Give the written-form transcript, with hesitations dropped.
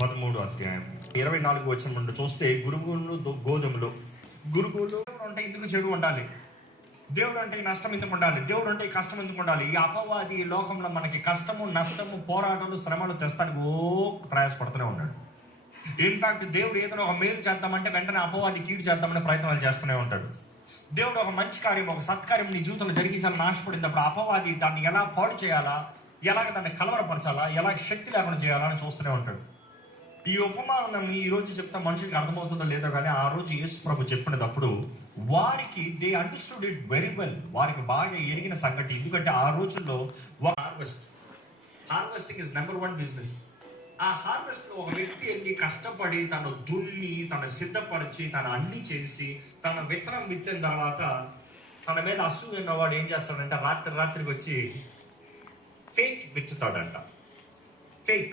13వ అధ్యాయం 24 నుండి చూస్తే గురుగులు గోధుమలు. గురుగులు అంటే ఎందుకు చెడు ఉండాలి, దేవుడు అంటే ఈ నష్టం ఎందుకు ఉండాలి, దేవుడు అంటే ఈ కష్టం ఎందుకు ఉండాలి? ఈ అపవాది ఈ లోకంలో మనకి కష్టము, నష్టము, పోరాటాలు, శ్రమలు తెస్తానికి ప్రయాసపడుతూనే ఉన్నాడు. ఇన్ఫాక్ట్ దేవుడు ఏదైనా ఒక మేలు చేద్దామంటే వెంటనే అపవాది కీడు చేద్దామనే ప్రయత్నాలు చేస్తూనే ఉంటాడు. దేవుడు ఒక మంచి కార్యం, ఒక సత్కార్యం నీ జీవితంలో జరిగించాలని ఆశపడినప్పుడు అపవాది దాన్ని ఎలా పాడు చేయాలా, ఎలాగ దాన్ని కలవరపరచాలా, ఎలా శక్తి లేకుండా చేయాలా అని చూస్తూనే ఉంటాడు. ఈ ఉపమానం ఈ రోజు చెప్తా మనుషులకు అర్థమవుతుందో లేదో కానీ ఆ రోజు యేసు ప్రభు చెప్పినప్పుడు వారికి they understood it very well. వారికి బాగా ఎరిగిన సంగతి. ఎందుకంటే ఆ రోజుల్లో హార్వెస్టింగ్ ఇస్ నెంబర్ 1 బిజినెస్. ఆ హార్వెస్ట్ లో ఒక వ్యక్తి ఎన్ని కష్టపడి తను దున్ని, తను సిద్ధపరిచి, తను అన్ని చేసి, తన విత్తనం విత్తిన తర్వాత తన మీద అసూయ ఉన్నవాడు ఏం చేస్తాడంటే రాత్రికి వచ్చి ఫేక్ విత్తుతాడంట. ఫేక్